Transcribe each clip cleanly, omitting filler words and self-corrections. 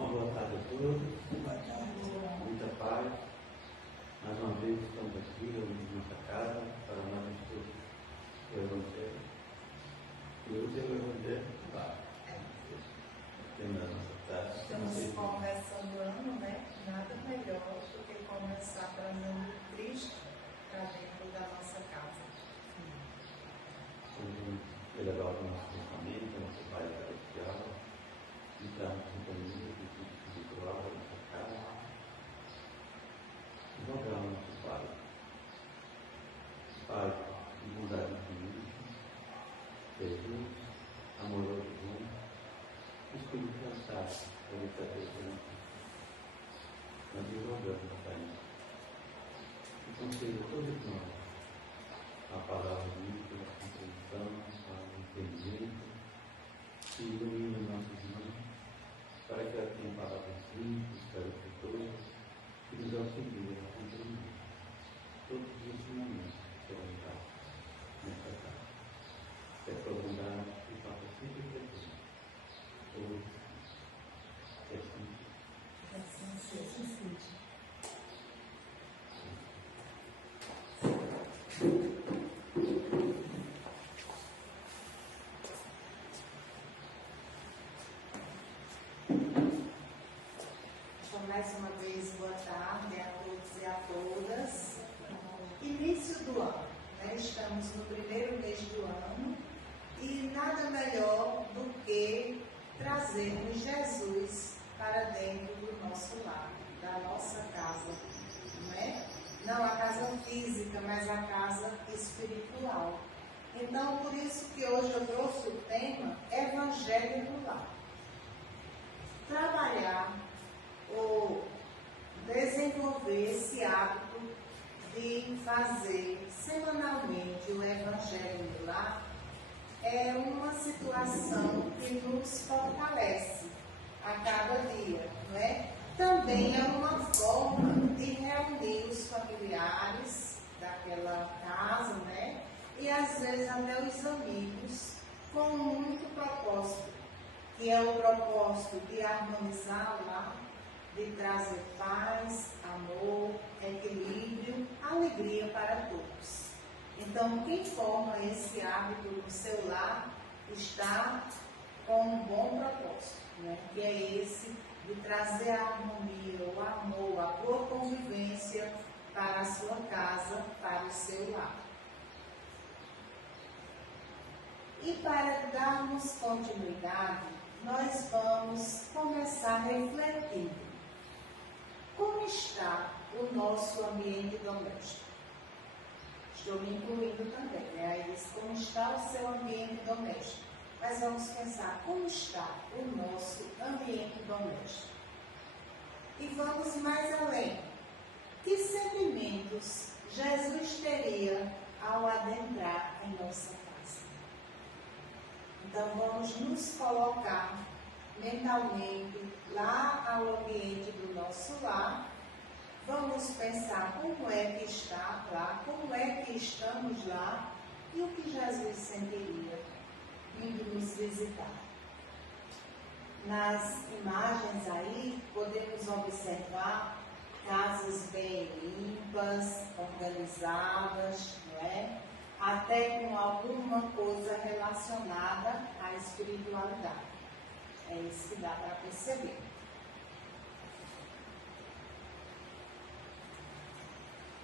Uma boa tarde a todos. Muita paz. Mais uma vez estamos aqui, em nossa casa, para mais um estudo do Evangelho. E hoje é o Evangelho do Lar. Temos a nossa taça. Estamos começando o ano, né? Nada melhor do que começar trazendo Cristo para dentro da nossa casa. Vamos elevar o nosso pensamento, o nosso Pai Celestial, entrarmos em companhia do Espírito espiritual da nossa casa. E rogar ao nosso Pai. Pai de bondade infinita, Jesus, amoroso bom, Espírito cansado por esta presente. Nós lhe rogamos, Pai, que conceda a todos nós a palavra livre, a compreensão, a entendimento, que ilumine nossas mãos, para que elas tenham palavras limpas, clarificadoras, que nos auxiliem a compreender todos os ensinamentos que serão dados nesta casa. Que a sua bondade se faça sempre presente. Hoje, que assim seja. Mais uma vez, boa tarde a todos e a todas. Início do ano, né? Estamos no primeiro mês do ano e nada melhor do que trazermos Jesus para dentro do nosso lar, da nossa casa, não é? Não a casa física, mas a casa espiritual. Então, por isso que hoje eu trouxe o tema Evangelho do Lar. Trabalhar ou desenvolver esse hábito de fazer semanalmente o Evangelho do Lar é uma situação que nos fortalece a cada dia, não é? Também é uma forma de reunir os familiares daquela casa, né? E às vezes até os amigos, com muito propósito, que é o propósito de harmonizar o lar, de trazer paz, amor, equilíbrio, alegria para todos. Então, quem forma esse hábito no seu lar está com um bom propósito, né? Que é esse de trazer a harmonia, o amor, a boa convivência para a sua casa, para o seu lar. E para darmos continuidade, nós vamos começar refletindo. Como está o nosso ambiente doméstico? Estou me incluindo também, né? Aí diz, como está o seu ambiente doméstico? Mas vamos pensar, como está o nosso ambiente doméstico? E vamos mais além. Que sentimentos Jesus teria ao adentrar em nossa casa? Então vamos nos colocar mentalmente lá ao ambiente do nosso lar, vamos pensar como é que está lá, como é que estamos lá e o que Jesus sentiria vindo nos visitar. Nas imagens aí, podemos observar casas bem limpas, organizadas, não é? Até com alguma coisa relacionada à espiritualidade. É isso que dá para perceber.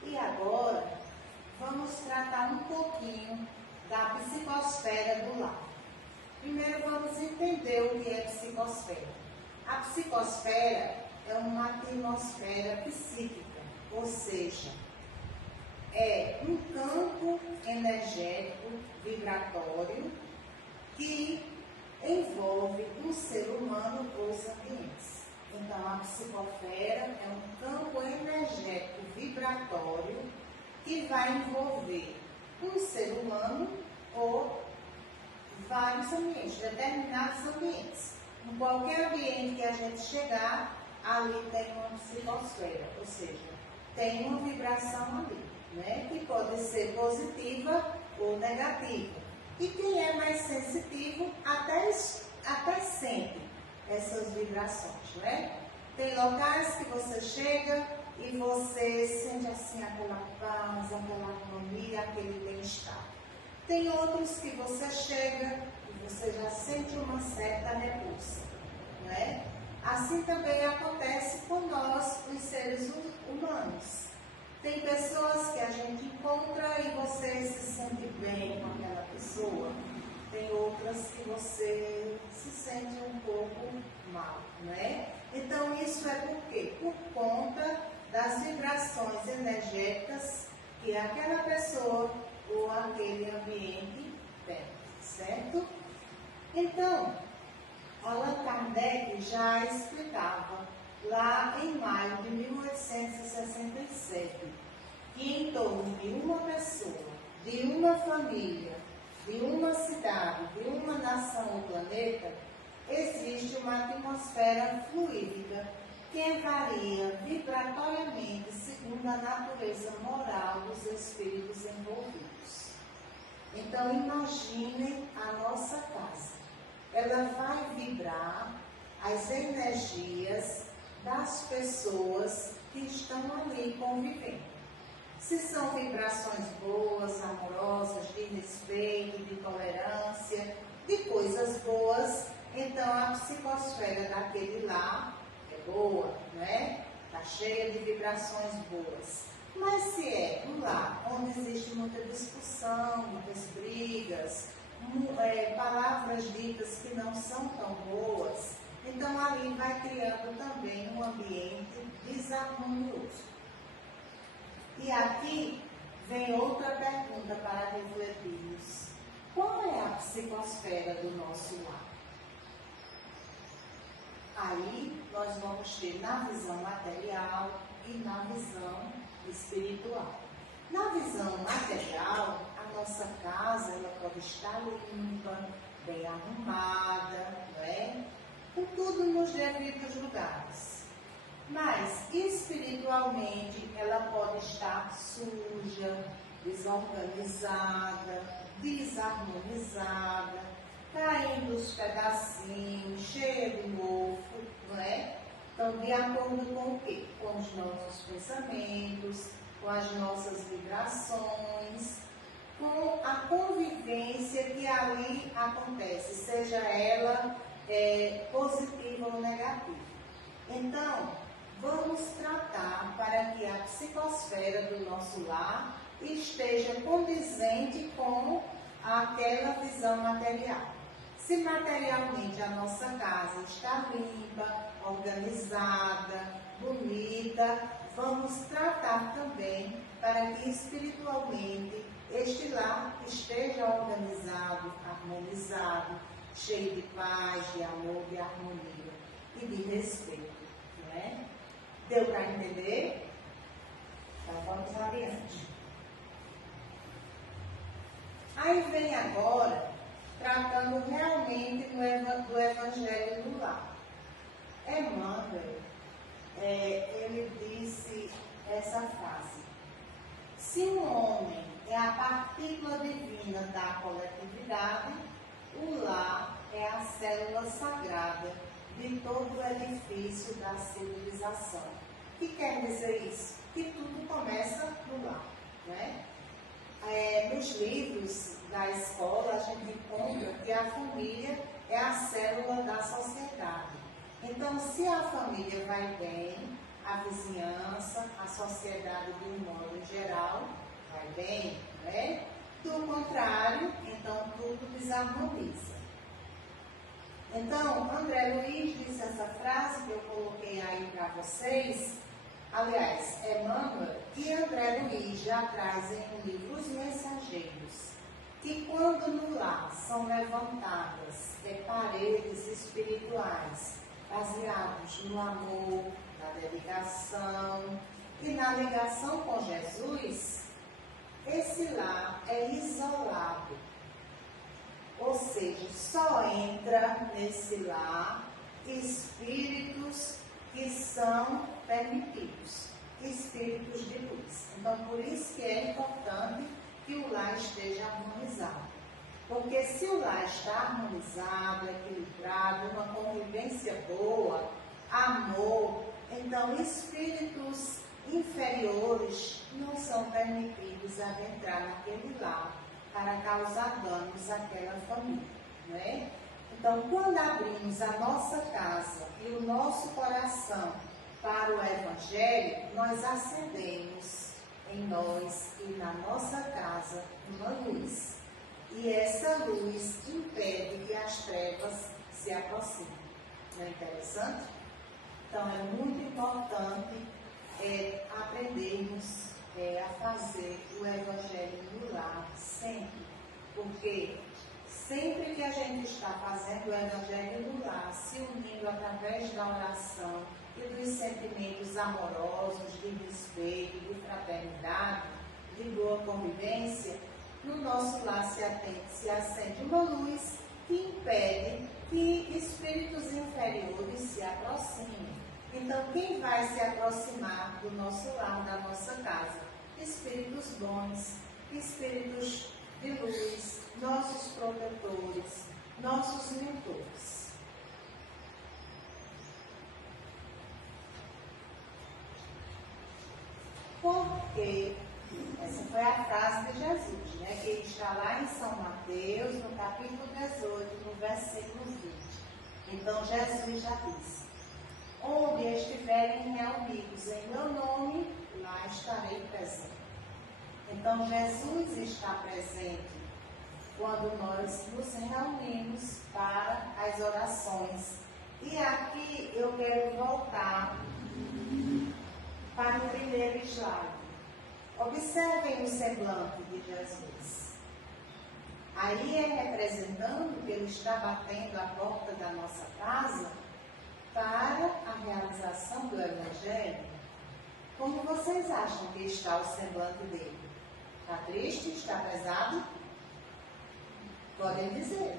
E agora, vamos tratar um pouquinho da psicosfera do lar. Primeiro, vamos entender o que é psicosfera. A psicosfera é uma atmosfera psíquica, ou seja, é um campo energético vibratório que envolve um ser humano ou os ambientes. Então, a psicosfera é um campo energético vibratório que vai envolver um ser humano ou vários ambientes, determinados ambientes. Em qualquer ambiente que a gente chegar, ali tem uma psicosfera, ou seja, tem uma vibração ali, né? Que pode ser positiva ou negativa. E quem é mais sensitivo até sente essas vibrações. vibrações, não é? Tem locais que você chega e você sente assim aquela paz, aquela harmonia, aquele bem-estar. Tem outros que você chega e você já sente uma certa repulsa, não é? Assim também acontece com nós, os seres humanos. Tem pessoas que a gente encontra e você se sente bem com aquela pessoa. Tem outras que você se sente um pouco mal, não é? Então isso é por quê? Por conta das vibrações energéticas que aquela pessoa ou aquele ambiente tem, certo? Então, Allan Kardec já explicava lá em maio de 1867 que em torno de uma pessoa, de uma família, de uma cidade, de uma nação ou planeta, existe uma atmosfera fluídica que varia vibratoriamente segundo a natureza moral dos espíritos envolvidos. Então, imaginem a nossa casa. Ela vai vibrar as energias das pessoas que estão ali convivendo. Se são vibrações boas, amorosas, de respeito, de tolerância, de coisas boas, então a psicosfera daquele lar é boa, não é? Está cheia de vibrações boas. Mas se é um lar onde existe muita discussão, muitas brigas, palavras ditas que não são tão boas, então ali vai criando também um ambiente desarmonioso. E aqui vem outra pergunta para refletirmos. Qual é a psicosfera do nosso lar? Aí nós vamos ter na visão material e na visão espiritual. Na visão material, a nossa casa ela pode estar limpa, bem arrumada, não é? Com tudo nos devidos lugares. Mas espiritualmente ela pode estar suja, desorganizada, desarmonizada, caindo os pedacinhos, cheia de mofo, não é? Então, de acordo com o quê? Com os nossos pensamentos, com as nossas vibrações, com a convivência que ali acontece, seja ela positiva ou negativa. Então, vamos tratar para que a psicosfera do nosso lar esteja condizente com aquela visão material. Se materialmente a nossa casa está limpa, organizada, bonita, vamos tratar também para que espiritualmente este lar esteja organizado, harmonizado, cheio de paz, de amor, de harmonia e de respeito, não é? Deu para entender? Então vamos adiante. Aí vem agora, tratando realmente do Evangelho do Lar. Emmanuel, ele disse essa frase: se um homem é a partícula divina da coletividade, o lar é a célula sagrada de todo o edifício da civilização. O que quer dizer isso? Que tudo começa no lar, né? Nos livros da escola, a gente encontra que a família é a célula da sociedade. Então, se a família vai bem, a vizinhança, a sociedade de um modo geral, vai bem, né? Do contrário, então tudo desarmoniza. Então, André Luiz disse essa frase que eu coloquei aí para vocês. Aliás, Emmanuel e André Luiz já trazem no livro Os Mensageiros que quando no lar são levantadas paredes espirituais baseados no amor, na dedicação e na ligação com Jesus, esse lar é isolado. Ou seja, só entra nesse lar espíritos que são permitidos, espíritos de luz. Então, por isso que é importante que o lar esteja harmonizado. Porque se o lar está harmonizado, equilibrado, uma convivência boa, Então, espíritos inferiores não são permitidos adentrar naquele lar para causar danos àquela família, não é? Então, quando abrimos a nossa casa e o nosso coração para o Evangelho, nós acendemos em nós e na nossa casa uma luz. E essa luz impede que as trevas se aproximem. Não é interessante? Então, é muito importante aprendermos a fazer o Evangelho no lar, sempre. Porque sempre que a gente está fazendo o Evangelho no lar, se unindo através da oração e dos sentimentos amorosos, de respeito, de fraternidade, de boa convivência, no nosso lar se acende uma luz que impede que espíritos inferiores se aproximem. Então, quem vai se aproximar do nosso lar, da nossa casa? Espíritos bons, espíritos de luz, nossos protetores, nossos mentores. Porque essa foi a frase de Jesus, né? Que está lá em São Mateus, no capítulo 18, no versículo 20. Então, Jesus já disse: onde estiverem reunidos em meu nome, lá estarei presente. Então, Jesus está presente quando nós nos reunimos para as orações. E aqui eu quero voltar para o primeiro slide. Observem o semblante de Jesus. Aí é representando que ele está batendo a porta da nossa casa para a realização do Evangelho. Como vocês acham que está o semblante dele? Está triste? Está pesado? Podem dizer.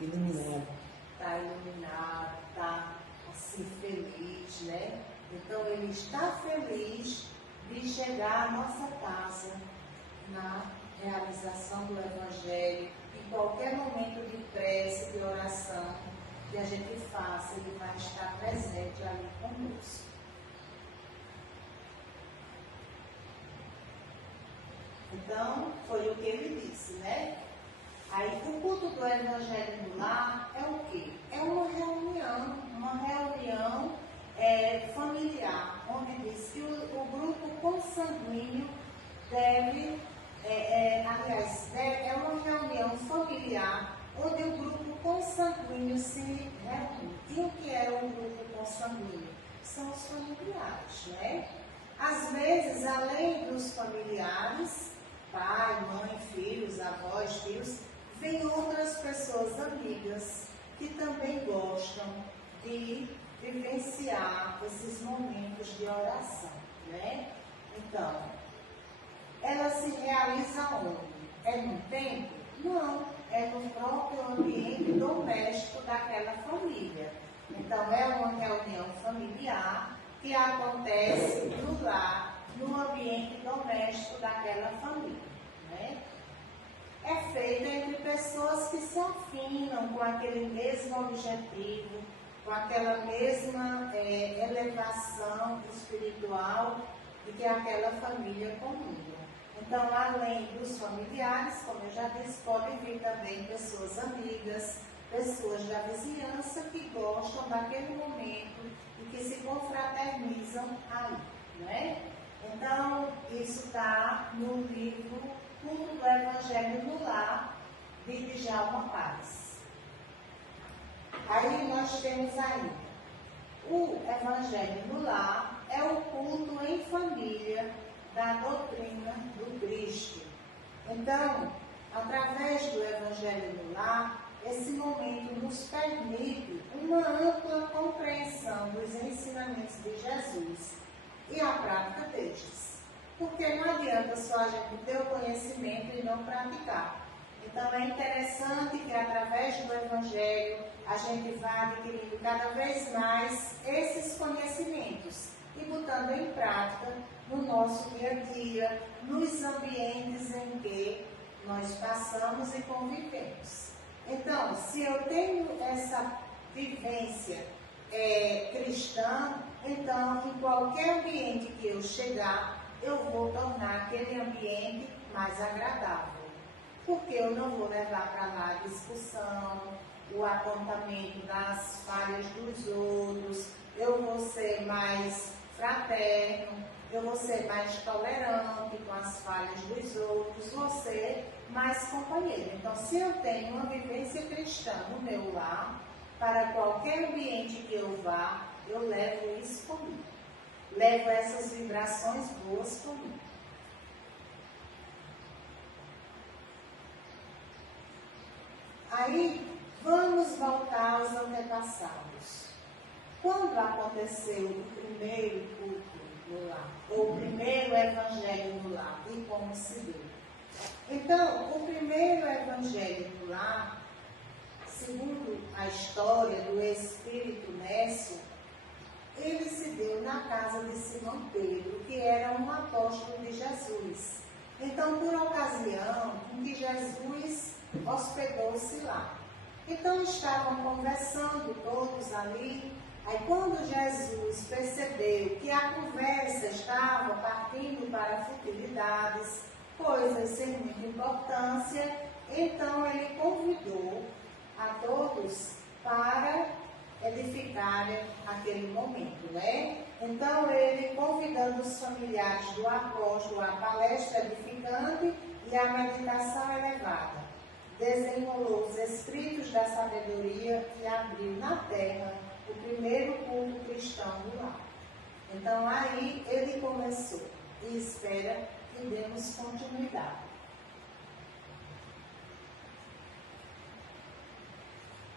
Iluminado. Está iluminado, está assim feliz, né? Então ele está feliz de chegar à nossa casa na realização do Evangelho. Em qualquer momento de prece, de oração que a gente faça, ele vai estar presente ali conosco. Então, foi o que ele disse, né? Aí, o culto do Evangelho no lar é o quê? É uma reunião familiar, onde diz que o grupo consanguíneo deve, é uma reunião familiar, onde o grupo consanguíneo se reúne. E o que é o grupo consanguíneo? São os familiares, né? Às vezes, além dos familiares, pai, mãe, filhos, avós, tios, vem outras pessoas amigas que também gostam de vivenciar esses momentos de oração, né? Então, ela se realiza onde? É no templo? Não, é no próprio ambiente doméstico daquela família. Então, é uma reunião familiar que acontece no lar, no ambiente doméstico daquela família, né? É feita entre pessoas que se afinam com aquele mesmo objetivo, com aquela mesma elevação espiritual de que aquela família comunga. Então, além dos familiares, como eu já disse, podem vir também pessoas amigas, pessoas da vizinhança que gostam daquele momento e que se confraternizam ali, né? Então, isso está no livro Culto do Evangelho no Lar, de Djalma Paz. Aí nós temos ainda o Evangelho no Lar, é o culto em família da doutrina do Cristo. Então, através do Evangelho no Lar, esse momento nos permite uma ampla compreensão dos ensinamentos de Jesus e a prática destes. Porque não adianta só a gente ter o conhecimento e não praticar. Então é interessante que através do Evangelho a gente vá adquirindo cada vez mais esses conhecimentos e botando em prática no nosso dia a dia, nos ambientes em que nós passamos e convivemos. Então, se eu tenho essa vivência cristã, Então, em qualquer ambiente que eu chegar, eu vou tornar aquele ambiente mais agradável. Porque eu não vou levar para lá a discussão, o apontamento das falhas dos outros, eu vou ser mais fraterno, eu vou ser mais tolerante com as falhas dos outros, vou ser mais companheiro. Então, se eu tenho uma vivência cristã no meu lar, para qualquer ambiente que eu vá, eu levo isso comigo. Levo essas vibrações boas comigo. Aí, vamos voltar aos antepassados. Quando aconteceu o primeiro culto no lar, ou o primeiro evangelho no lar, e como se deu? Então, o primeiro evangelho no lar, segundo a história do Espírito Nécio, ele se deu na casa de Simão Pedro, que era um apóstolo de Jesus. Então, por ocasião em que Jesus hospedou-se lá. Então, estavam conversando todos ali. Aí, quando Jesus percebeu que a conversa estava partindo para futilidades, coisas sem muita importância, então ele convidou a todos para edificarem aquele momento, né? Então, ele convidando os familiares do apóstolo à palestra edificante e à meditação elevada, desenrolou os escritos da sabedoria e abriu na terra o primeiro culto cristão do lar. Então, aí ele começou e espera que demos continuidade.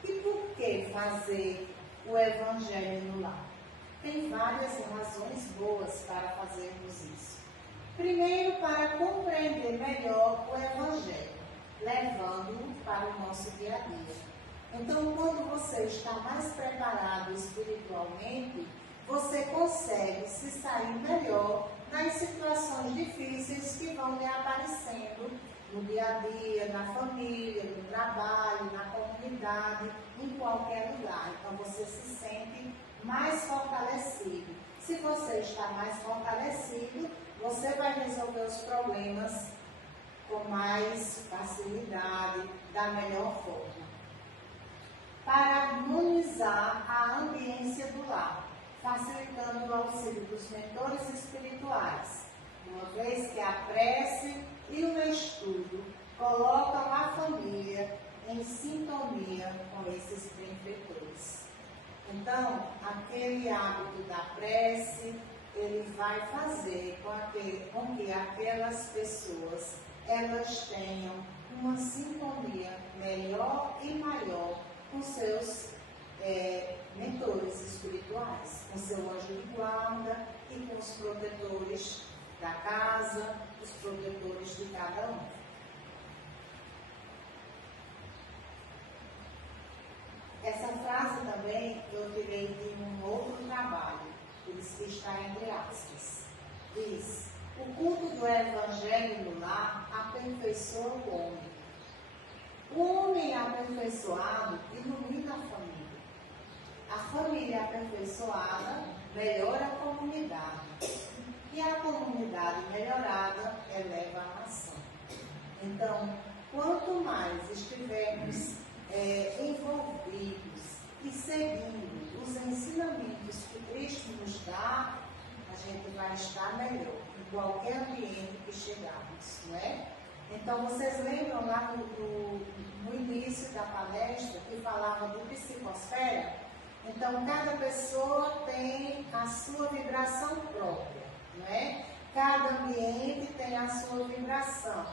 E por que fazer o evangelho no lar? Tem várias razões boas para fazermos isso. Primeiro, para compreender melhor o evangelho, levando-o para o nosso dia a dia. Então, quando você está mais preparado espiritualmente, você consegue se sair melhor nas situações difíceis que vão lhe aparecendo no dia a dia, na família, no trabalho, na comunidade, em qualquer lugar. Então, você se sente mais fortalecido. Se você está mais fortalecido, você vai resolver os problemas com mais facilidade, da melhor forma. Para harmonizar a ambiência do lar, facilitando o auxílio dos mentores espirituais, uma vez que a prece e o estudo colocam a família em sintonia com esses benfeitores. Então, aquele hábito da prece, ele vai fazer com que aquelas pessoas elas tenham uma sintonia melhor e maior com seus mentores espirituais, com seu anjo de guarda e com os protetores da casa, os protetores de cada um. Essa frase também eu tirei de um outro trabalho, por isso que está entre aspas. Diz: o culto do evangelho no lar aperfeiçoa o homem. O homem aperfeiçoado ilumina a família. A família aperfeiçoada melhora a comunidade. E a comunidade melhorada eleva a nação. Então, quanto mais estivermos envolvidos e seguindo os ensinamentos que Cristo nos dá, a gente vai estar melhor em qualquer ambiente que chegarmos, não é? Então, vocês lembram lá no início da palestra que falava do psicosfera? Então, cada pessoa tem a sua vibração própria, não é? Cada ambiente tem a sua vibração.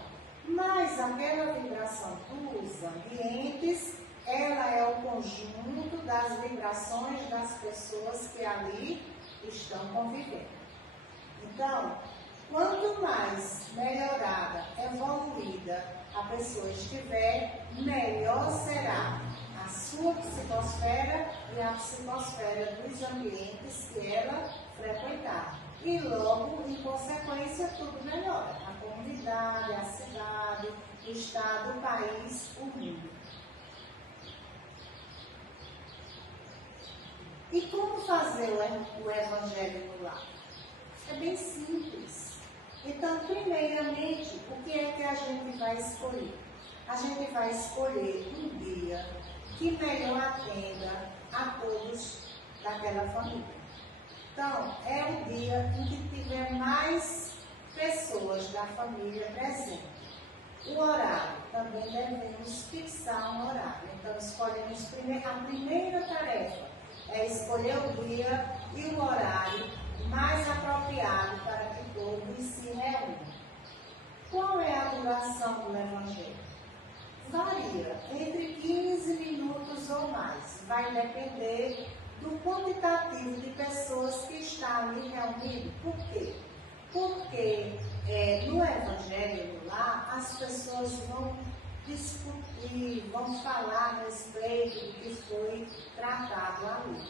Mas aquela vibração dos ambientes, ela é o conjunto das vibrações das pessoas que ali estão convivendo. Então, quanto mais melhorada, evoluída a pessoa estiver, melhor será a sua psicosfera e a psicosfera dos ambientes que ela frequentar. E logo, em consequência, tudo melhora. A comunidade, a cidade, o estado, o país, o mundo. E como fazer o evangelho no lar? É bem simples. Então, primeiramente, o que é que a gente vai escolher? A gente vai escolher um dia que melhor atenda a todos daquela família. Então, é o dia em que tiver mais pessoas da família presentes. O horário, também devemos fixar um horário. Então, escolhemos a primeira tarefa, é escolher o dia e o horário mais apropriado para que todos se reúnam. Qual é a duração do Evangelho? Varia, entre 15 minutos ou mais. Vai depender do quantitativo de pessoas que está ali reunido. Por quê? Porque no Evangelho no lar, as pessoas vão discutir, vão falar a respeito do que foi tratado ali.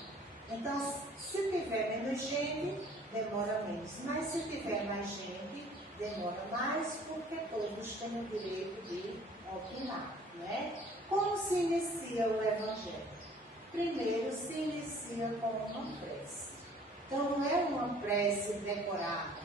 Então, se tiver menos gente, demora menos. Mas se tiver mais gente, demora mais, porque todos têm o direito de opinar, né? Como se inicia o Evangelho? Primeiro se inicia com uma prece. Então não é uma prece decorada,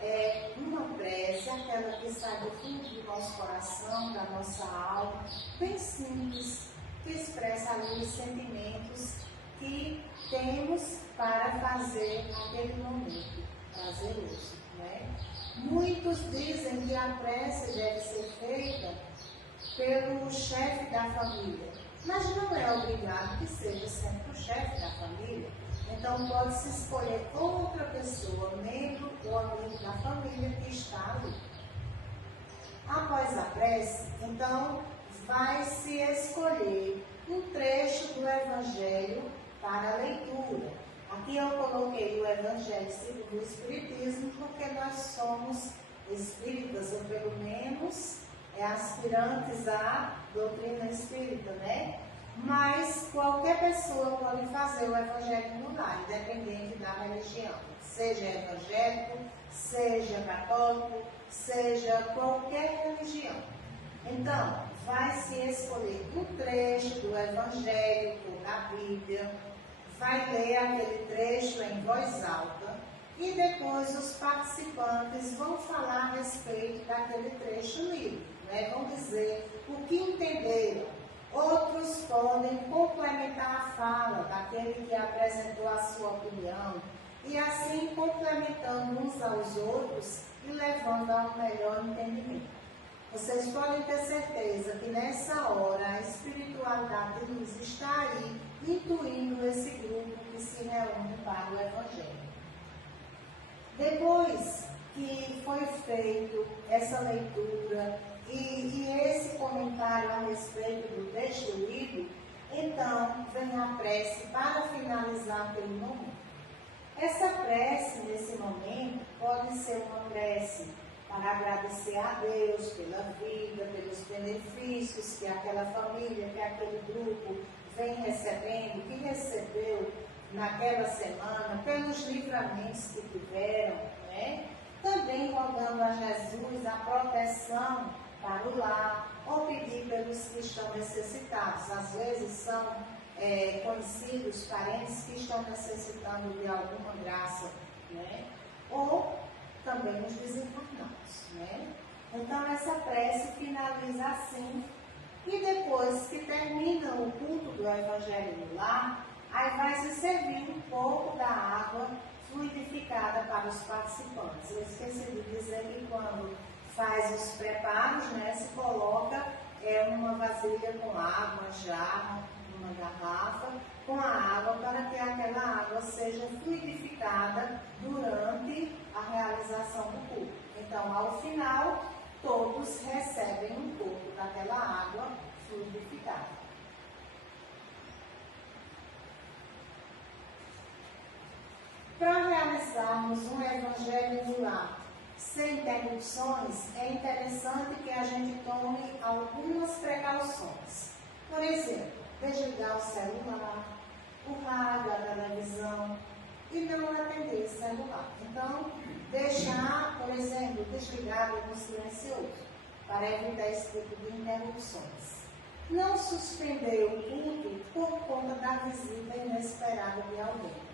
é uma prece, aquela que sai do fundo do nosso coração, da nossa alma, bem simples, que expressa ali os sentimentos que temos para fazer aquele momento prazeroso, né? Muitos dizem que a prece deve ser feita pelo chefe da família, mas não é obrigado que seja sempre o chefe da família. Então pode-se escolher outra pessoa, membro ou amigo da família que está ali. Após a prece, então vai-se escolher um trecho do Evangelho para a leitura. Aqui eu coloquei o Evangelho segundo o Espiritismo, porque nós somos espíritas, ou pelo menos aspirantes à doutrina espírita, né? Mas qualquer pessoa pode fazer o Evangelho no lar, independente da religião. Seja evangélico, seja católico, seja qualquer religião. Então, vai-se escolher um trecho do Evangelho ou da Bíblia, vai ler aquele trecho em voz alta e depois os participantes vão falar a respeito daquele trecho lido, né? Vão dizer o que entenderam. Outros podem complementar a fala daquele que apresentou a sua opinião e assim complementando uns aos outros e levando a um melhor entendimento. Vocês podem ter certeza que nessa hora a espiritualidade de luz está aí, intuindo esse grupo que se reúne para o Evangelho. Depois que foi feito essa leitura e esse comentário a respeito do texto lido, então vem a prece para finalizar aquele momento. Essa prece, nesse momento, pode ser uma prece para agradecer a Deus pela vida, pelos benefícios que aquela família, que aquele grupo vem recebendo, que recebeu naquela semana, pelos livramentos que tiveram, né? Também rogando a Jesus a proteção para o lar, ou pedir pelos que estão necessitados. Às vezes são conhecidos, parentes que estão necessitando de alguma graça, né? Ou também os desencarnados, né? Então essa prece finaliza assim, e depois que termina o culto do Evangelho no lar, aí vai se servir um pouco da água fluidificada para os participantes. Eu esqueci de dizer que quando faz os preparos, né, se coloca uma vasilha com água, uma jarra, uma garrafa, com a água para que aquela água seja fluidificada durante a realização do culto. Então, ao final, todos recebem um pouco daquela água fluidificada. Para realizarmos um Evangelho no lar sem interrupções, é interessante que a gente tome algumas precauções. Por exemplo, desligar o celular, o rádio, a televisão e não atender o celular. Então, deixar, por exemplo, desligado no silencioso, para evitar esse tipo de interrupções. Não suspender o culto por conta da visita inesperada de alguém.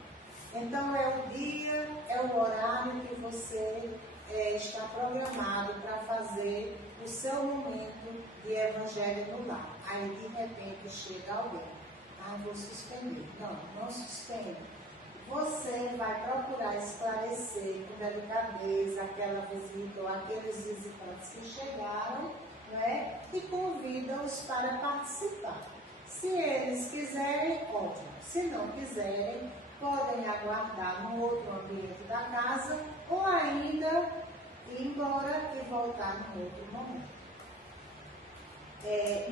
Então é o dia, é o horário que você está programado para fazer o seu momento de evangelho no lar. Aí de repente chega alguém. Vou suspender. Não, não suspende. Você vai procurar esclarecer com delicadeza aquela visita ou aqueles visitantes que chegaram, né? E convida-os para participar. Se eles quiserem, ótimo. Se não quiserem, podem aguardar no outro ambiente da casa ou ainda ir embora e voltar no outro momento.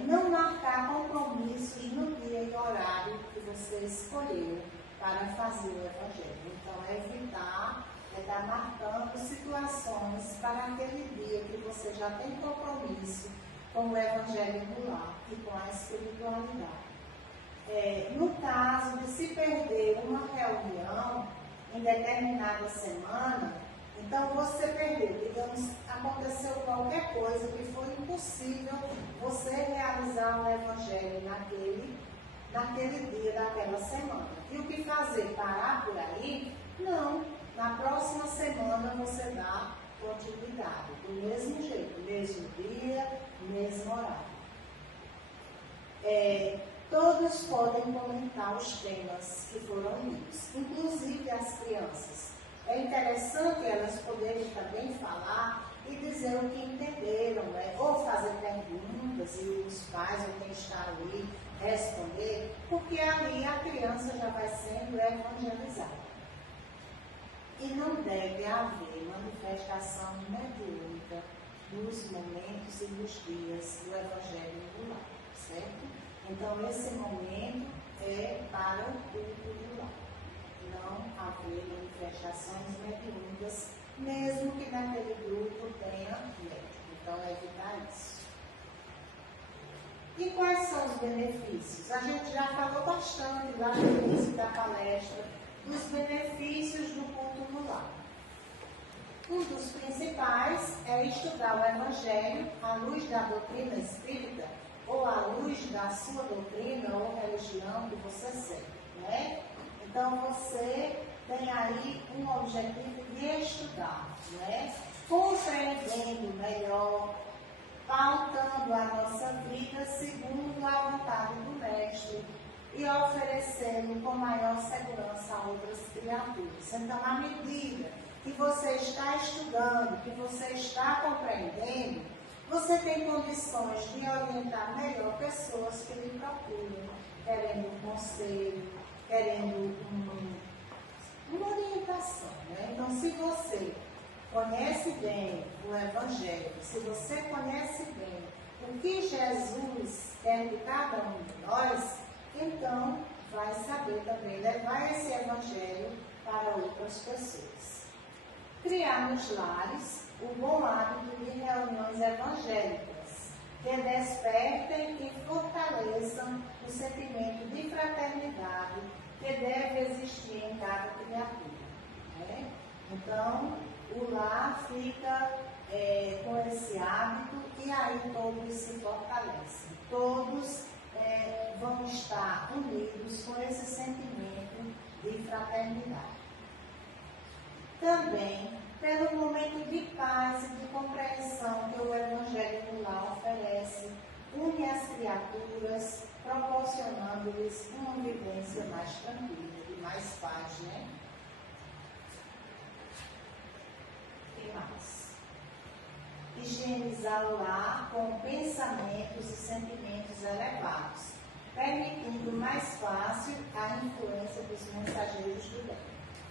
Não marcar compromissos no dia e horário que você escolheu para fazer o evangelho. Então, evitar estar marcando situações para aquele dia que você já tem compromisso com o evangelho no lar e com a espiritualidade. No caso de se perder uma reunião em determinada semana, então você perdeu, digamos, aconteceu qualquer coisa que foi impossível você realizar o evangelho naquele dia daquela semana. E o que fazer? Parar por aí? Não. Na próxima semana você dá continuidade, do mesmo jeito, mesmo dia, mesmo horário. Todos podem comentar os temas que foram lidos, inclusive as crianças. É interessante elas poderem também falar e dizer o que entenderam, né? Ou fazer perguntas e os pais ou quem está ali responder, porque ali a criança já vai sendo evangelizada. E não deve haver manifestação mediúnica nos momentos e nos dias do evangelho do lar, certo? Então esse momento é para o culto do lar. Não haver manifestações mediúnicas, mesmo que naquele grupo tenha médico. Então, evitar isso. E quais são os benefícios? A gente já falou bastante lá no início da palestra dos benefícios do culto no lar. Um dos principais é estudar o Evangelho à luz da doutrina espírita ou à luz da sua doutrina ou religião que você segue, né? Então, você tem aí um objetivo de estudar, né? Compreendendo melhor, pautando a nossa vida segundo a vontade do Mestre e oferecendo com maior segurança a outras criaturas. Então, à medida que você está estudando, que você está compreendendo, você tem condições de orientar melhor pessoas que lhe procuram, querendo um conselho, querendo uma orientação, né? Então, se você conhece bem o Evangelho, se você conhece bem o que Jesus quer de cada um de nós, então vai saber também levar esse Evangelho para outras pessoas. Criar nos lares o bom hábito de reuniões evangélicas, que despertem e fortaleçam o sentimento de fraternidade que deve existir em cada criatura, né? Então, o lar fica com esse hábito e aí todos se fortalecem. Todos vão estar unidos com esse sentimento de fraternidade. Também, pelo momento de paz e de compreensão que o Evangelho no lar oferece, une as criaturas, proporcionando-lhes uma vivência mais tranquila, de mais paz, né? E mais? Higienizar o lar com pensamentos e sentimentos elevados, permitindo mais fácil a influência dos mensageiros do bem.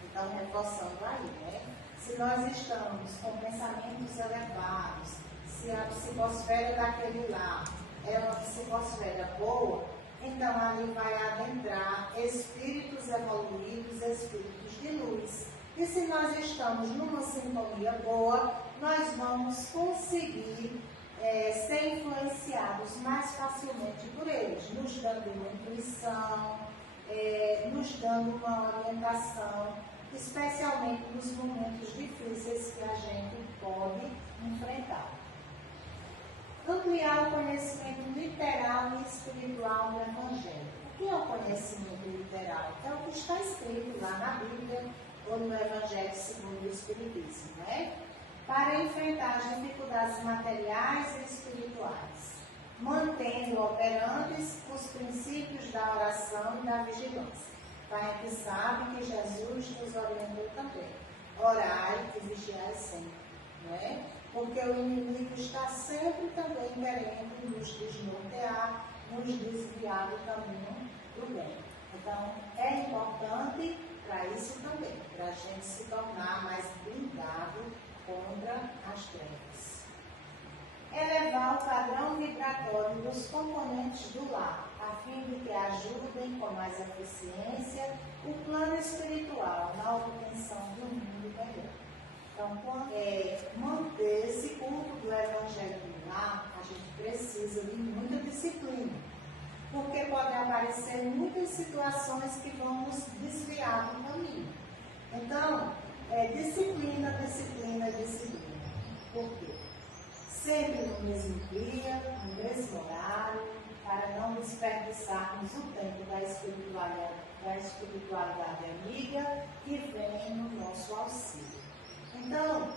Então, reforçando aí, né? Se nós estamos com pensamentos elevados, se a psicosfera daquele lar é uma psicosfera boa, então ali vai adentrar espíritos evoluídos, espíritos de luz. E se nós estamos numa sintonia boa, nós vamos conseguir ser influenciados mais facilmente por eles, nos dando uma intuição, nos dando uma orientação, especialmente nos momentos difíceis que a gente pode enfrentar. Ampliar o conhecimento literal e espiritual do Evangelho. O que é o conhecimento literal? É o que está escrito lá na Bíblia ou no Evangelho segundo o Espiritismo, né? Para enfrentar as dificuldades materiais e espirituais, mantendo operantes os princípios da oração e da vigilância. Então, a gente sabe que Jesus nos orientou também. Orai e vigiai sempre, né? Porque o inimigo está sempre também querendo nos desnortear, nos desviar do caminho do bem. Então, é importante para isso também, para a gente se tornar mais blindado contra as trevas. Elevar o padrão vibratório dos componentes do lar, a fim de que ajudem com mais eficiência o plano espiritual na obtenção de um mundo melhor. Então, manter esse culto do Evangelho no lar, a gente precisa de muita disciplina, porque podem aparecer muitas situações que vão nos desviar do caminho. Então, disciplina. Por quê? Sempre no mesmo dia, no mesmo horário, para não desperdiçarmos o tempo da espiritualidade amiga que vem no nosso auxílio. Então,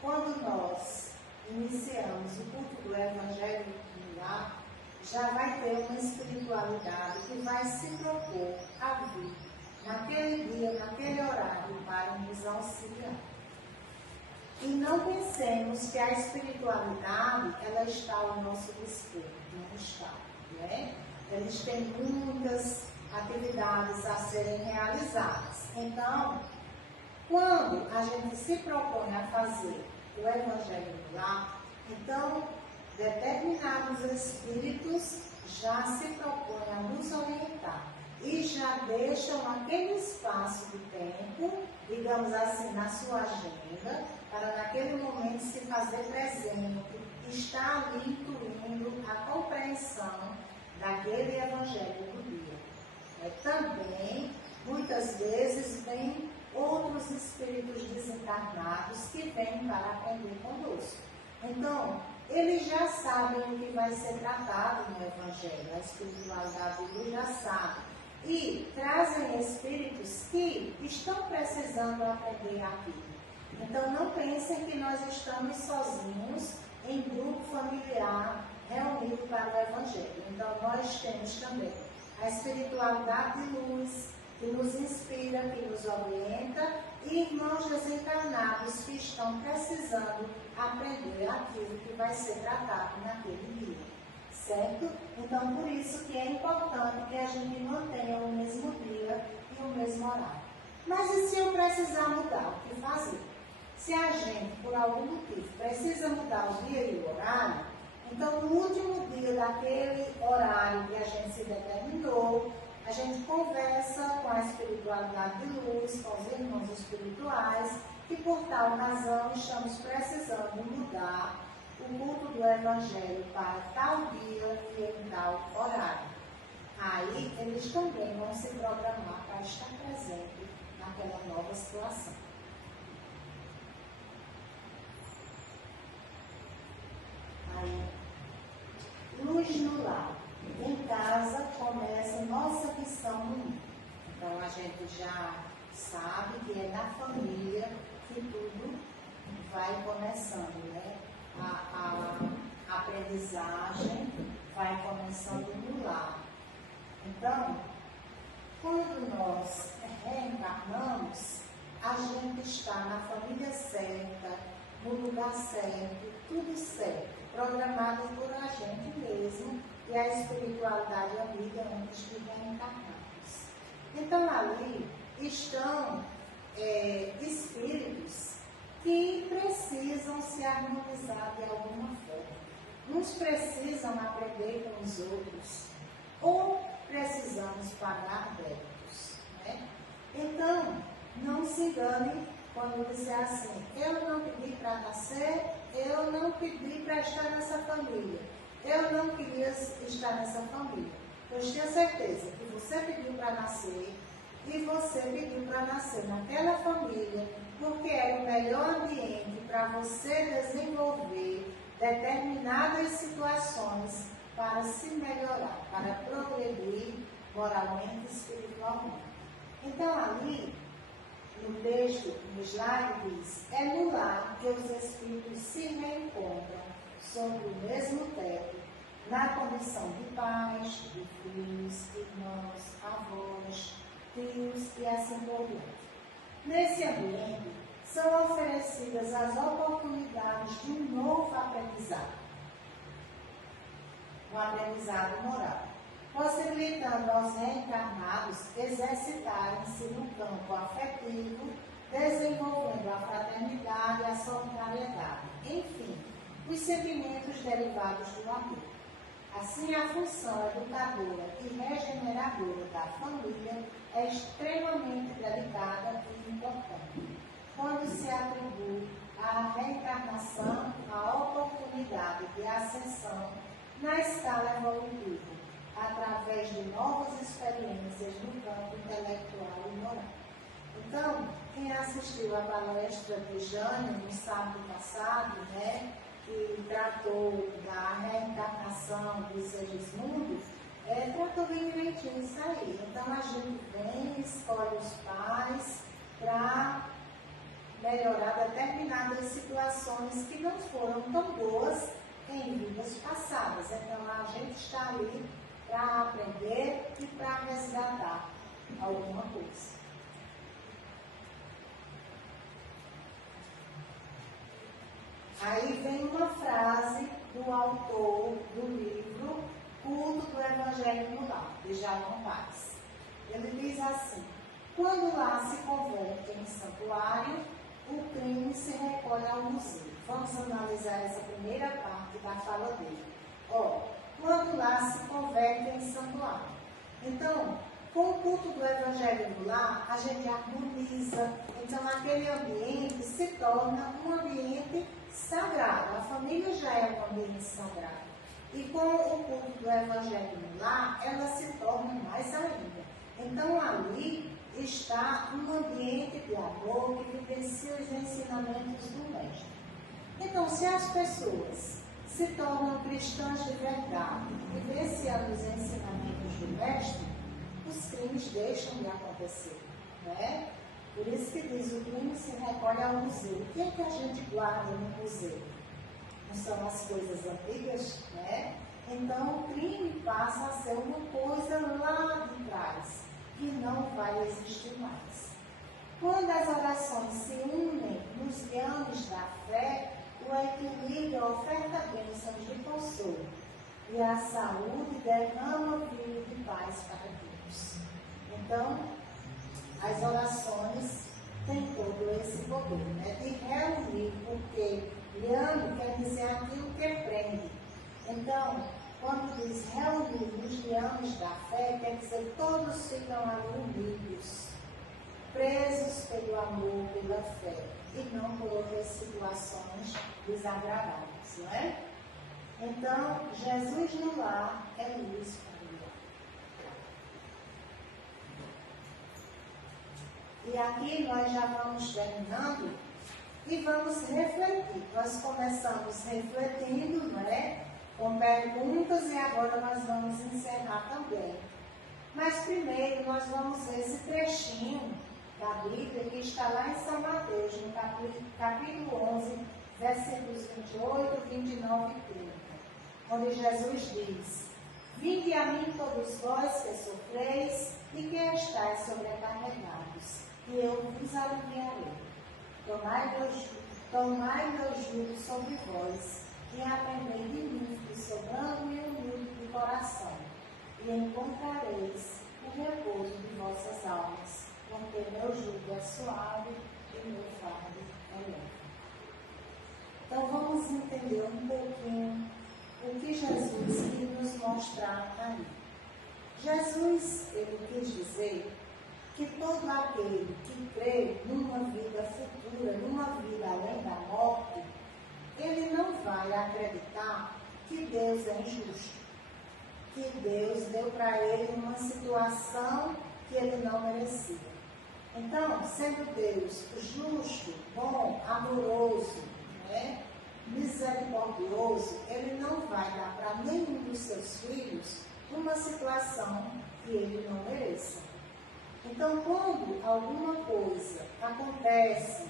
quando nós iniciamos o culto do Evangelho no lar, já vai ter uma espiritualidade que vai se propor a vir naquele dia, naquele horário, para nos auxiliar. E não pensemos que a espiritualidade, ela está ao nosso dispor, não está, né? Eles têm muitas atividades a serem realizadas. Então, quando a gente se propõe a fazer o Evangelho no lar, então, determinados espíritos já se propõem a nos orientar e já deixam aquele espaço de tempo, digamos assim, na sua agenda, para naquele momento se fazer presente, está ali incluindo a compreensão daquele Evangelho do dia. Também, muitas vezes, vem outros espíritos desencarnados que vêm para aprender conosco. Então, eles já sabem o que vai ser tratado no Evangelho, a espiritualidade eles já sabem. E trazem espíritos que estão precisando aprender aquilo. Então, não pensem que nós estamos sozinhos em grupo familiar reunido para o Evangelho. Então, nós temos também a espiritualidade de luz, que nos inspira, que nos orienta, e irmãos desencarnados que estão precisando aprender aquilo que vai ser tratado naquele dia, certo? Então, por isso que é importante que a gente mantenha o mesmo dia e o mesmo horário. Mas e se eu precisar mudar, o que fazer? Se a gente, por algum motivo, precisa mudar o dia e o horário, então, no último dia daquele horário que a gente se determinou, a gente conversa com a espiritualidade de luz, com os irmãos espirituais, que por tal razão estamos precisando mudar o culto do Evangelho para tal dia e em tal horário. Aí eles também vão se programar para estar presente naquela nova situação. Aí, luz no lar. Em casa começa nossa missão no mundo. Então a gente já sabe que é na família que tudo vai começando, né? A aprendizagem vai começando no lar. Então, quando nós reencarnamos, a gente está na família certa, no lugar certo, tudo certo, programado por a gente mesmo e a espiritualidade amiga antes de reencarnarmos. Então, ali estão espíritos que precisam se harmonizar de alguma forma. Uns precisam aprender com os outros, ou precisamos pagar débitos, né? Então, não se engane quando disser assim, eu não pedi para nascer, eu não pedi para estar nessa família, eu não queria estar nessa família. Pois tenha certeza que você pediu para nascer e você pediu para nascer naquela família, porque era o melhor ambiente para você desenvolver determinadas situações para se melhorar, para progredir moralmente e espiritualmente. Então, ali, no texto, no slide, diz: é no lar que os espíritos se reencontram sob o mesmo teto, na condição de pais, de filhos, irmãos, avós, tios e assim por diante. Nesse ambiente, são oferecidas as oportunidades de um novo aprendizado, um aprendizado moral, possibilitando aos reencarnados exercitarem-se no campo afetivo, desenvolvendo a fraternidade, a solidariedade, enfim, os sentimentos derivados do amor. Assim, a função educadora e regeneradora da família é extremamente delicada e importante, quando se atribui à reencarnação a oportunidade de ascensão na escala evolutiva, através de novas experiências no campo intelectual e moral. Então, quem assistiu à palestra de Jânio no sábado passado, que tratou da reencarnação dos Segismundo, tratou bem direitinho isso aí. Então, a gente vem, escolhe os pais para melhorar determinadas situações que não foram tão boas em vidas passadas. Então, a gente está ali para aprender e para resgatar alguma coisa. Aí vem uma frase do autor do livro Culto do Evangelho no Lar, de Jalmão Paz. Ele diz assim: quando lá se converte em santuário, o crime se recolhe ao museu. Vamos analisar essa primeira parte da fala dele. Quando lá se converte em santuário. Então, com o culto do Evangelho no Lar, a gente harmoniza. Então, aquele ambiente se torna um ambiente sagrado. A família já é um ambiente sagrado. E com o culto do Evangelho no Lar, ela se torna mais ainda. Então, ali está um ambiente de amor que vivencia os ensinamentos do Mestre. Então, se as pessoas se tornam cristãs de verdade, vivenciando os ensinamentos do Mestre, os crimes deixam de acontecer, né? Por isso que diz: o crime se recolhe ao museu. O que é que a gente guarda no museu? Não são as coisas antigas, né? Então, o crime passa a ser uma coisa lá de trás, que não vai existir mais. Quando as orações se unem nos liames da fé, o equilíbrio oferta bênçãos de consolo e a saúde derrama vida de paz para todos. Então, as orações têm todo esse poder, de reunir, porque liame quer dizer aquilo que prende. Então, quando diz reunir nos liames da fé, quer dizer todos ficam ali unidos, presos pelo amor, pela fé, e não por outras situações desagradáveis, não é? Então, Jesus no lar é luz familiar. E aqui nós já vamos terminando e vamos refletir. Nós começamos refletindo, não é? Com perguntas, e agora nós vamos encerrar também. Mas primeiro nós vamos ver esse trechinho da Bíblia que está lá em São Mateus, no capítulo 11, versículos 28, 29 e 30, onde Jesus diz: vinde a mim todos vós que sofreis e que estáis sobrecarregados, e eu vos aliviarei. Tomai meu jugo sobre vós, e aprendei de mim, que sou brando e humilde de coração, e encontrareis o repouso de vossas almas, porque meu jugo é suave e meu fardo é leve. Então vamos entender um pouquinho o que Jesus quis nos mostrar aí. Jesus, ele quis dizer que todo aquele que crê numa vida futura, numa vida além da morte, ele não vai acreditar que Deus é injusto, que Deus deu para ele uma situação que ele não merecia. Então, sendo Deus justo, bom, amoroso, misericordioso, ele não vai dar para nenhum dos seus filhos uma situação que ele não mereça. Então, quando alguma coisa acontece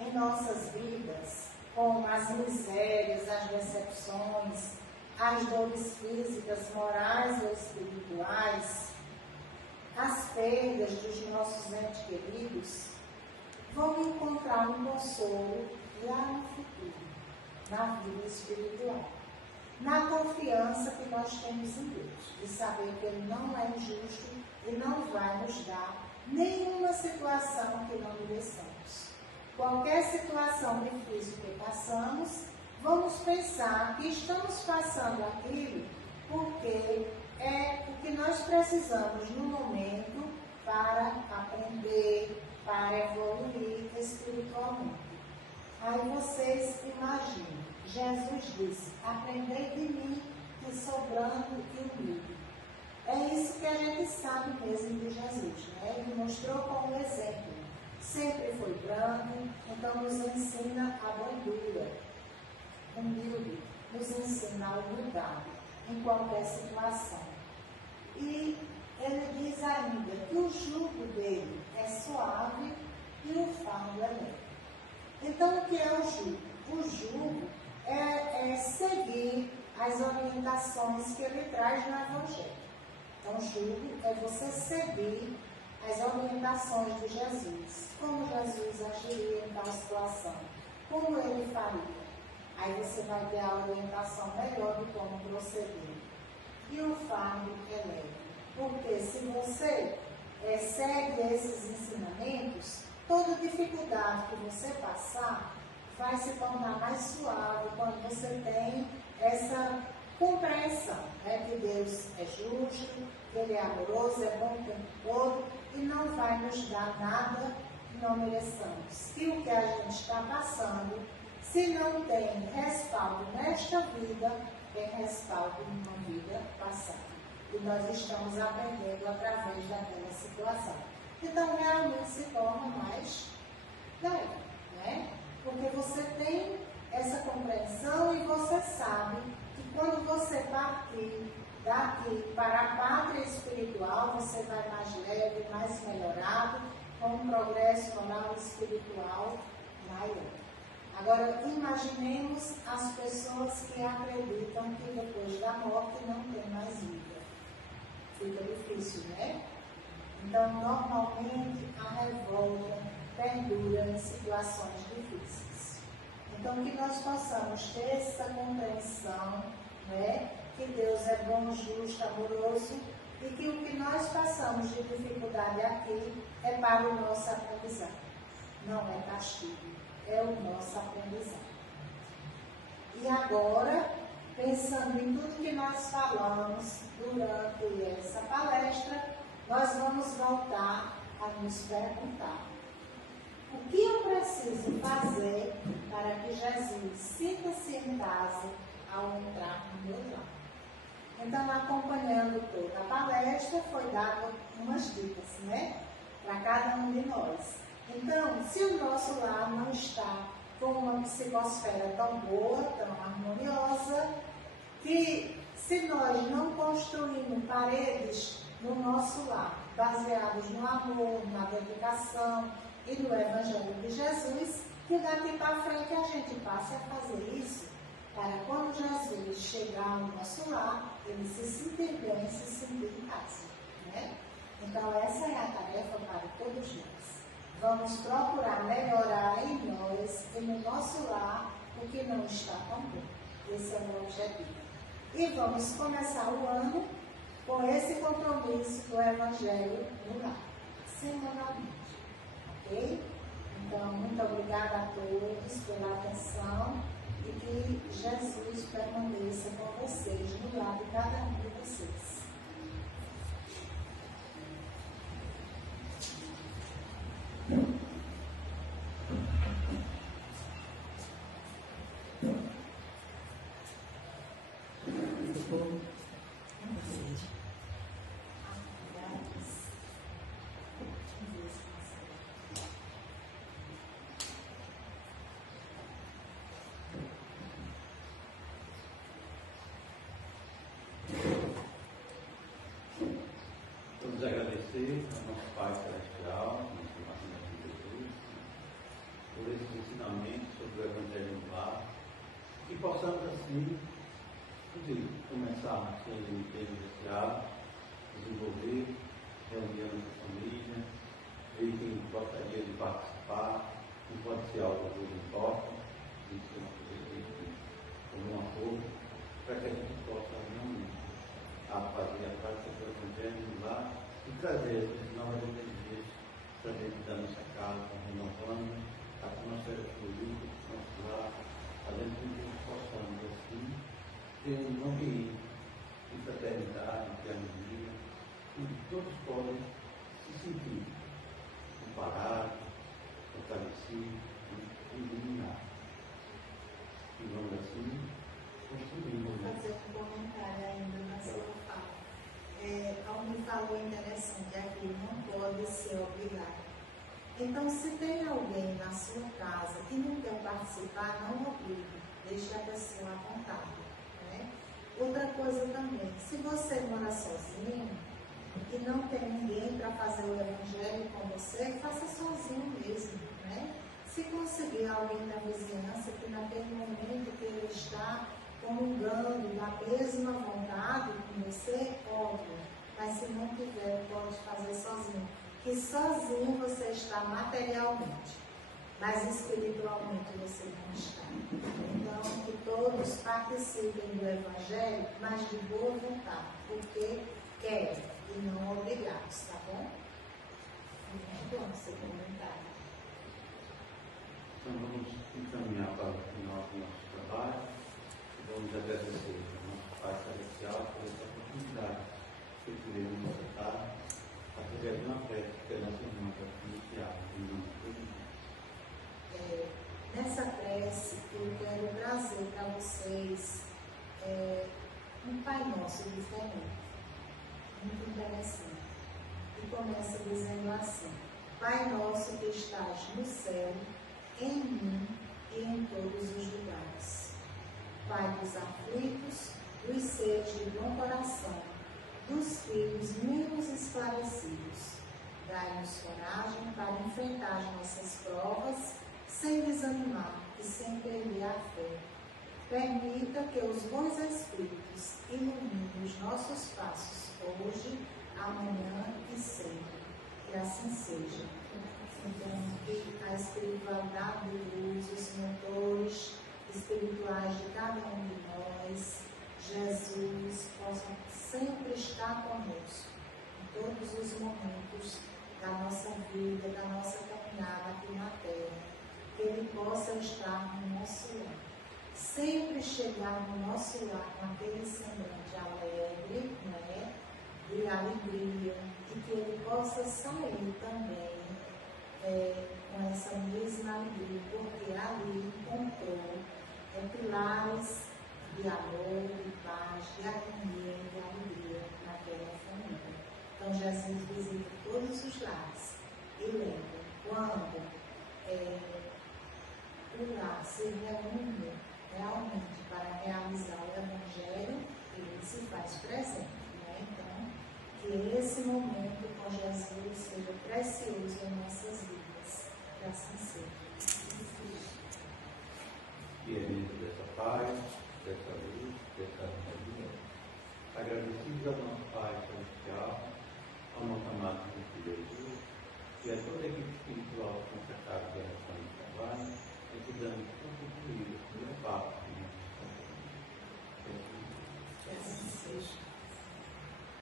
em nossas vidas, como as misérias, as decepções, as dores físicas, morais ou espirituais, as perdas dos nossos entes queridos, vão encontrar um consolo lá no futuro, na vida espiritual, na confiança que nós temos em Deus, de saber que Ele não é injusto e não vai nos dar nenhuma situação que não mereçamos. Qualquer situação difícil que passamos, vamos pensar que estamos passando aquilo porque é o que nós precisamos no momento para aprender, para evoluir espiritualmente. Aí vocês imaginam, Jesus disse, aprendei de mim, que sou brando e humilde. É isso que a gente sabe mesmo de Jesus, né? Ele mostrou como exemplo. Sempre foi brando, então nos ensina a brandura. Humilde, nos ensina a humildade em qualquer situação. E ele diz ainda que o jugo dele é suave e o fardo é leve. Então, o que é o jugo? O jugo é seguir as orientações que ele traz no Evangelho. Então, o jugo é você seguir as orientações de Jesus. Como Jesus agiria em tal situação? Como ele faria? Aí você vai ter a orientação melhor de como proceder. E o fardo é leve. Porque se você segue esses ensinamentos, toda dificuldade que você passar vai se tornar mais suave quando você tem essa compreensão, né, que Deus é justo, que Ele é amoroso, é bom o tempo todo e não vai nos dar nada que não mereçamos. E o que a gente está passando, se não tem respaldo nesta vida, tem respaldo numa vida passada. E nós estamos aprendendo através daquela situação. Então, realmente se torna mais leve, né? Porque você tem essa compreensão e você sabe que quando você partir daqui para a pátria espiritual, você vai mais leve, mais melhorado, com um progresso moral e espiritual maior. Agora, imaginemos as pessoas que acreditam que depois da morte não tem mais vida. Fica difícil, né? Então, normalmente, a revolta perdura em situações difíceis. Então, que nós possamos ter essa compreensão, né? Que Deus é bom, justo, amoroso e que o que nós passamos de dificuldade aqui é para o nosso aprendizado. Não é castigo, é o nosso aprendizado. E agora, pensando em tudo que nós falamos durante essa palestra, nós vamos voltar a nos perguntar: o que eu preciso fazer para que Jesus sinta-se em casa ao entrar no meu lar? Então, acompanhando toda a palestra, foi dado umas dicas, né? Para cada um de nós. Então, se o nosso lar não está com uma psicosfera tão boa, tão harmoniosa, que se nós não construímos paredes no nosso lar, baseados no amor, na dedicação e no Evangelho de Jesus, que daqui para frente a gente passe a fazer isso, para quando Jesus chegar no nosso lar, ele se sentir bem, se sentir em casa, né? Então, essa é a tarefa para todos nós. Vamos procurar melhorar em nós e no nosso lar o que não está tão bom. Esse é o objetivo. E vamos começar o ano com esse compromisso do Evangelho no lar, semanalmente. Ok? Então, muito obrigada a todos pela atenção e que Jesus permaneça com vocês, no lar de cada um de vocês. assim, começar a ser iniciado, desenvolver, reunião de família, ver quem gostaria de participar, não pode ser algo que não importa, tem que ser uma coisa como um acordo, para que a gente possa realmente fazer a prática do Evangelho lá e trazer as novas energias para dentro da nossa casa, renovando a atmosfera política, nosso lar, fazendo com que nós possamos assim ter um ambiente de fraternidade, de harmonia, onde todos podem se sentir amparados, fortalecidos e iluminados. E vamos assim construindo. Vou fazer um comentário ainda na sua fala. Alguém falou interessante aqui, não pode ser obrigado. Então, se tem alguém na sua casa que não quer participar, não obrigue, deixe a pessoa à vontade. Né? Outra coisa também, se você mora sozinho e não tem ninguém para fazer o evangelho com você, faça sozinho mesmo. Né? Se conseguir alguém da vizinhança que naquele momento que ele está comungando da mesma vontade com você, óbvio. Mas se não tiver, pode fazer sozinho. Que sozinho você está materialmente, mas espiritualmente você não está. Então, que todos participem do Evangelho, mas de boa vontade, porque querem e não obrigados, tá bom? Muito bom seu comentário. Então vamos encaminhar para o final do nosso trabalho e vamos agradecer ao nosso Pai Celestial por essa oportunidade que tivemos nessa tarde, através de uma festa que a nossa irmã vai iniciar em nome de todo mundo. Nessa prece, eu quero trazer para vocês um Pai Nosso diferente, muito interessante. E começa dizendo assim: Pai Nosso que estás no céu, em mim e em todos os lugares. Pai dos aflitos, dos seres de bom coração, dos filhos menos esclarecidos. Dai-nos coragem para enfrentar as nossas provas, sem desanimar e sem perder a fé. Permita que os bons espíritos iluminem os nossos passos hoje, amanhã e sempre. Que assim seja. Então, que a espiritualidade de luz, os mentores espirituais de cada um de nós, Jesus, possam sempre estar conosco em todos os momentos da nossa vida, da nossa caminhada aqui na Terra. Que Ele possa estar no nosso lar. Sempre chegar no nosso lar com aquele semblante alegre, né, de alegria, e que Ele possa sair também com essa mesma alegria, porque ali encontrou pilares de amor, de paz, de harmonia e de alegria naquela família. Então Jesus visita todos os lares e lembra, quando o lar se reúne realmente para realizar o Evangelho, ele se faz presente. Né? Então, que esse momento com Jesus seja precioso em nossas vidas. Que assim seja. E é dentro dessa paz, dessa luz, dessa harmonia, agradecidos ao nosso Pai Celestial, ao nosso amado Filho Jesus, e a toda a equipe espiritual consagrada